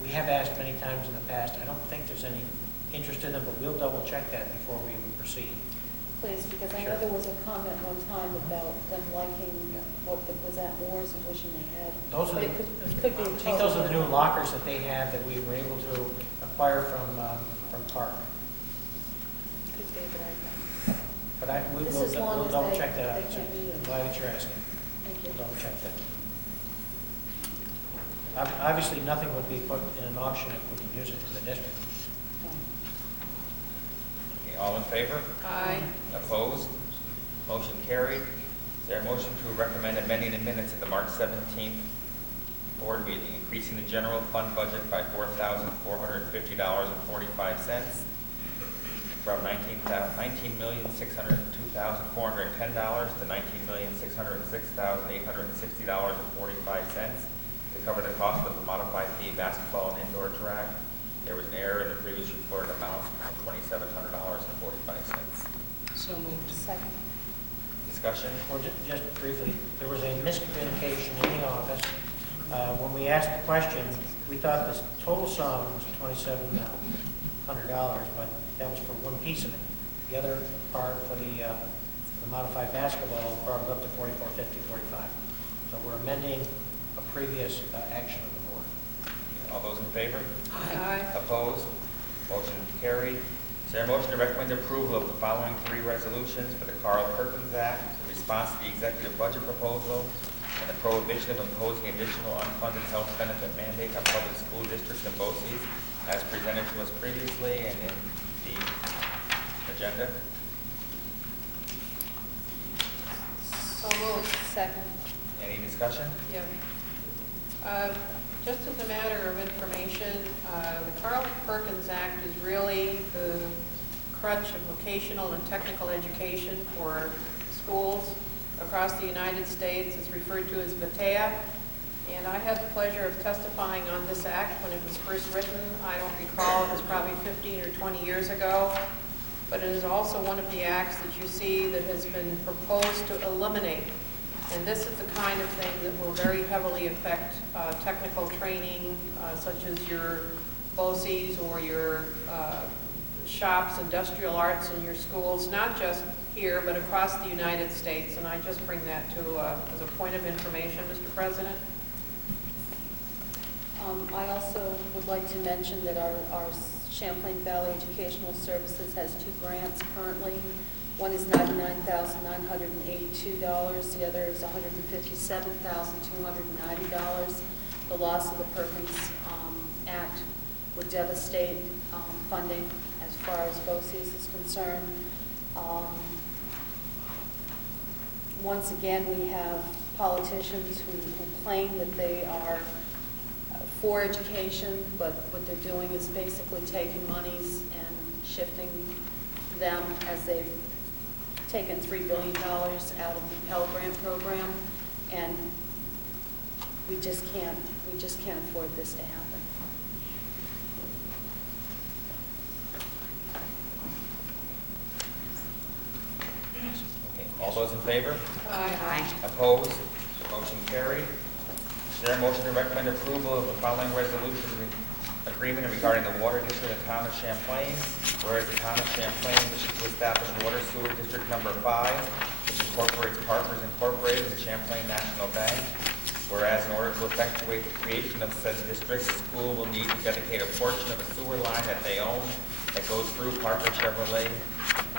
we have asked many times in the past. I don't think there's any interest in them, but we'll double check that before we even proceed. Please, because I Sure. know there was a comment one time about them liking was at Moore's and wishing they had. Those are But the, it could be I a think those are the new total. lockers that they have that we were able to acquire from Park. Could be, but I don't. But we'll This is long we'll as double they- check that out. they can't be I'm used. glad that you're asking. Thank you. We'll double check that. Obviously, nothing would be put in an auction if we can use it as a district. Okay, all in favor? Aye. Opposed? Motion carried. Is there a motion to recommend amending the minutes at the March 17th board meeting, increasing the general fund budget by $4,450.45 from $19,602,410 to $19,606,860.45 to cover the cost of the modified fee basketball and indoor track? There was an error in the previous reported amount of $2,700.45. So moved. Second. Discussion? Or just briefly, there was a miscommunication in the office. When we asked the question, we thought this total sum was $2,700, but that was for one piece of it. The other part for the modified basketball brought it up to $44.50.45. So we're amending a previous action of the board. All those in favor? Aye. Opposed? Motion carried. Is there a motion to recommend approval of the following three resolutions for the Perkins Act, the response to the executive budget proposal, and the prohibition of imposing additional unfunded health benefit mandate on public school districts and BOCES, as presented to us previously and in the agenda? So moved. Second. Any discussion? Yeah. Just as a matter of information, the Perkins Act is really the crutch of vocational and technical education for schools across the United States. It's referred to as VITEA. And I had the pleasure of testifying on this act when it was first written. I don't recall, it was probably 15 or 20 years ago. But it is also one of the acts that you see that has been proposed to eliminate. And this is the kind of thing that will very heavily affect technical training, such as your BOCES or your shops, industrial arts in your schools, not just here, but across the United States. And I just bring that to as a point of information, Mr. President. I also would like to mention that our Champlain Valley Educational Services has 2 grants currently. One is $99,982. The other is $157,290. The loss of the Perkins Act would devastate funding as far as BOCES is concerned. Once again, we have politicians who claim that they are for education, but what they're doing is basically taking monies and shifting them as they've taken $3 billion out of the Pell Grant program, and we just can't afford this to happen. Okay, all those in favor? Aye. Opposed? Motion carried. Is there a motion to recommend approval of the following resolution agreement regarding the water district of the town of Champlain? Whereas the town of Champlain wishes to establish water sewer district number 5, which incorporates Partners Incorporated and Champlain National Bank. Whereas in order to effectuate the creation of said district, the school will need to dedicate a portion of a sewer line that they own that goes through Parker Chevrolet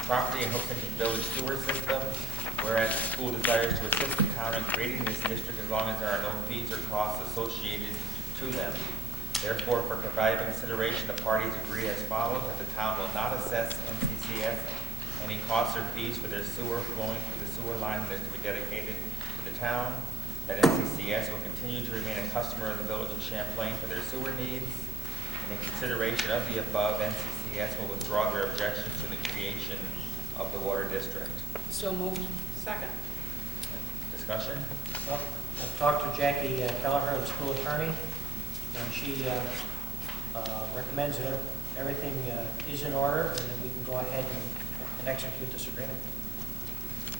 property and hooks into the village sewer system. Whereas the school desires to assist the town in creating this district as long as there are no fees or costs associated to them. Therefore, for valuable consideration, the parties agree as follows: that the town will not assess NCCS any costs or fees for their sewer flowing through the sewer line that is to be dedicated to the town, that NCCS will continue to remain a customer of the village of Champlain for their sewer needs, and in consideration of the above, NCCS will withdraw their objections to the creation of the water district. So moved. Second. Discussion? Well, I've talked to Jackie Kelleher, the school attorney, and she recommends that everything is in order and that we can go ahead and execute this agreement.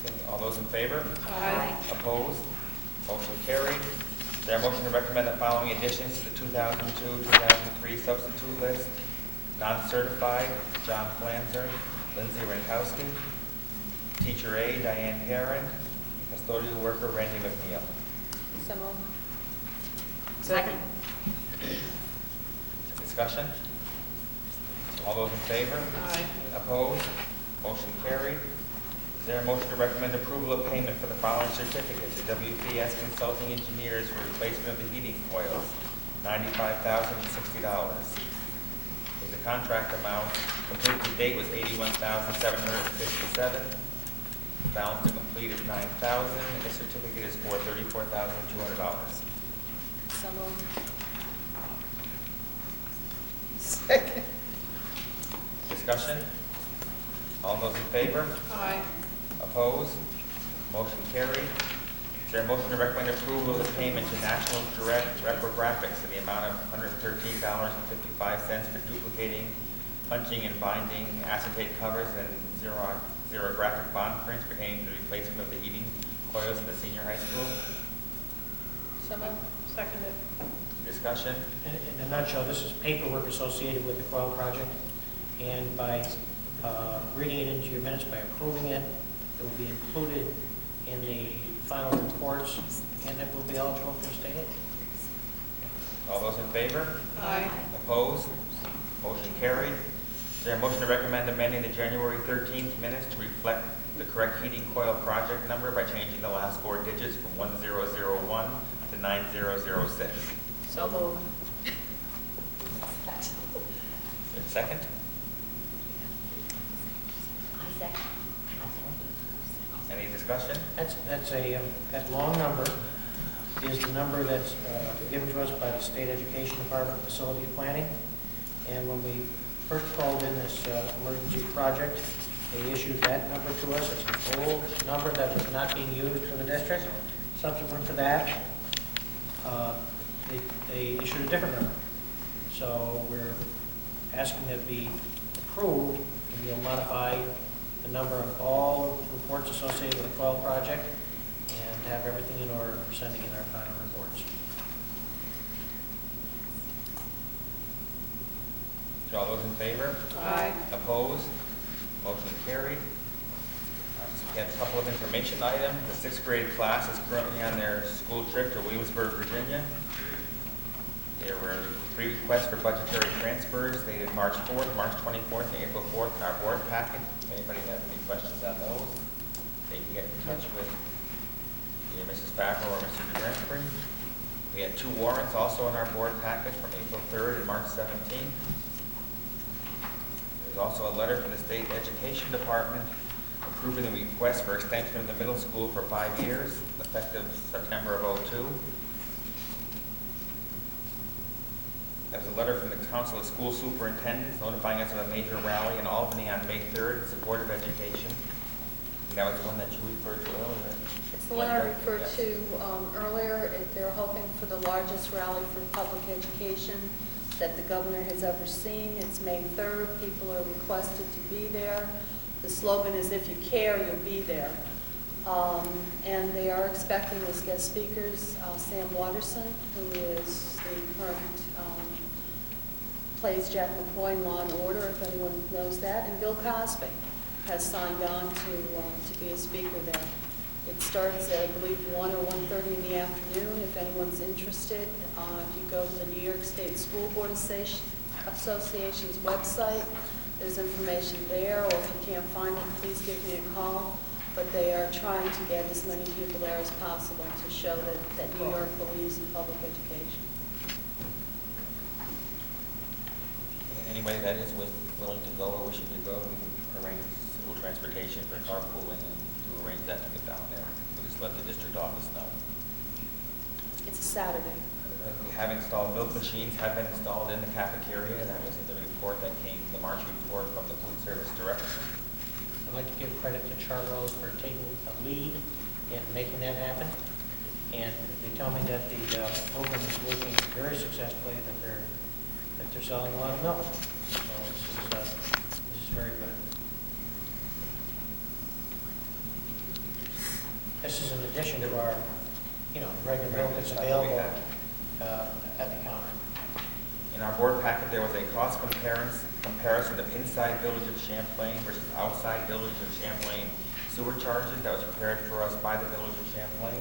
Okay, all those in favor? Aye. Opposed? Motion carried. Is there a motion to recommend the following additions to the 2002-2003 substitute list? Non-certified, John Flanzer, Lindsay Rankowski. Teacher A, Diane Herron. Custodial worker, Randy McNeil. So moved. Second. Discussion? All those in favor? Aye. Opposed? Motion carried. Is there a motion to recommend approval of payment for the following certificate to WPS Consulting Engineers for replacement of the heating coils, $95,060. The contract amount completed to date was $81,757. The balance to complete is $9,000, and the certificate is for $34,200. So moved. Second. Discussion? All those in favor? Aye. Opposed? Motion carried. Is there a motion to recommend approval of the payment to National Direct Reprographics in the amount of $113.55 for duplicating, punching, and binding acetate covers and xerographic bond prints pertaining to the replacement of the heating coils in the senior high school? So moved. Seconded. Discussion? In a nutshell, this is paperwork associated with the coil project, and by reading it into your minutes, by approving it, it will be included in the final reports, and it will be eligible for state aid. All those in favor? Aye. Opposed? Motion carried. Is there a motion to recommend amending the January 13th minutes to reflect the correct heating coil project number by changing the last four digits from 1001 to 9006? So moved. Second? Second. Any discussion? That long number is the number that's given to us by the State Education Department Facilities Planning. And when we first called in this emergency project, they issued that number to us. It's an old number that was not being used for the district. Subsequent to that, they issued a different number. So we're asking that it be approved, and we'll modify the number of all reports associated with the coil project and have everything in order for sending in our final reports. All those in favor? Aye. Opposed? Motion carried. So we have a couple of information items. The sixth grade class is currently on their school trip to Williamsburg, Virginia. There were 3 requests for budgetary transfers dated March 4th, March 24th, and April 4th in our board packet. If anybody has any questions on those, they can get in touch with either Mrs. Favreau or Mr. Granbury. We had 2 warrants also in our board packet from April 3rd and March 17th. There's also a letter from the State Education Department approving the request for extension of the middle school for 5 years, effective September of '02. There was a letter from the Council of School Superintendents notifying us of a major rally in Albany on May 3rd in support of education. And that was the one that you referred to earlier. It's the one I referred to earlier. They're hoping for the largest rally for public education that the governor has ever seen. It's May 3rd. People are requested to be there. The slogan is, "If you care, you'll be there." And they are expecting as guest speakers Sam Watterson, who is the current plays Jack McCoy in Law and Order, if anyone knows that, and Bill Cosby has signed on to be a speaker there. It starts at, I believe, 1 or 1:30 in the afternoon. If anyone's interested, if you go to the New York State School Board Association's website, there's information there, or if you can't find it, please give me a call. But they are trying to get as many people there as possible to show that New York believes in public education. Anybody that is willing to go or wishing to go, we can arrange school transportation for carpooling and to arrange that to get down there. We'll just let the district office know. It's a Saturday. We have installed, milk machines have been installed in the cafeteria. That was in the report that came, the March report from the food service director. I'd like to give credit to Charles for taking a lead in making that happen. And they tell me that the program is working very successfully, that they're selling a lot of milk. So this is very good. This is in addition to our regular milk that's available at the counter. In our board packet, there was a cost comparison of inside Village of Champlain versus outside Village of Champlain sewer charges that was prepared for us by the Village of Champlain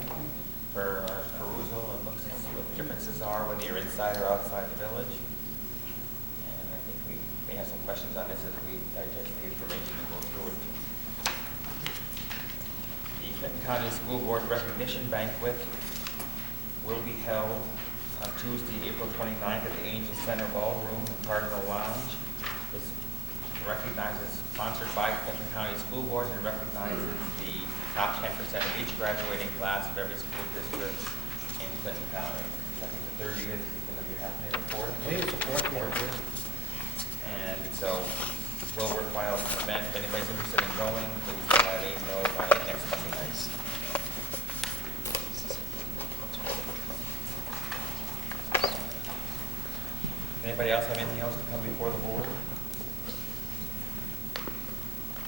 for perusal and looks at what the differences are whether you're inside or outside the village. And I think we may have some questions on this as we digest the information and go through it. The Clinton County School Board Recognition Banquet will be held on Tuesday, April 29th at the Angel Center Ballroom in Cardinal Lounge. This sponsored by Clinton County School Board and recognizes the top 10% of each graduating class of every school district in Clinton County. I think the 30th is going to be happening at 4th. I think it's the fourth quarter. And so, well worthwhile event. If anybody's interested in going, please let me know by next couple nights. Anybody else have anything else to come before the board?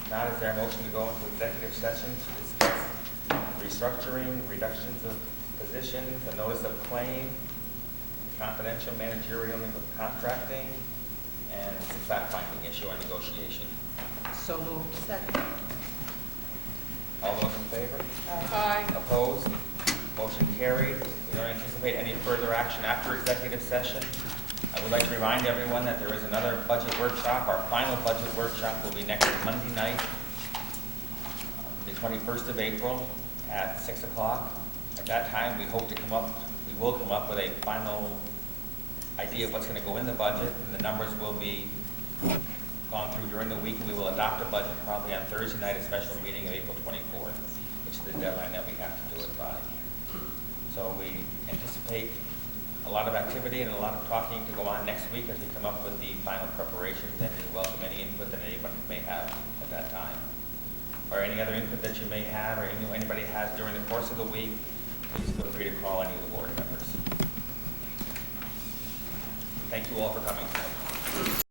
Not, is there a motion to go into executive session to discuss restructuring, reductions of positions, a notice of claim, confidential managerial contracting, and a fact-finding issue on negotiation? So moved. Second. All those in favor? Aye. Opposed? Motion carried. We don't anticipate any further action after executive session. I would like to remind everyone that there is another budget workshop. Our final budget workshop will be next Monday night, the 21st of April at 6 o'clock. At that time, we will come up with a final idea of what's going to go in the budget, and the numbers will be gone through during the week, and we will adopt a budget probably on Thursday night, a special meeting of April 24th, which is the deadline that we have to do it by. So we anticipate a lot of activity and a lot of talking to go on next week as we come up with the final preparations, and we welcome any input that anyone may have at that time. Or any other input that you may have or anybody has during the course of the week, please feel free to call any of the board members. Thank you all for coming tonight.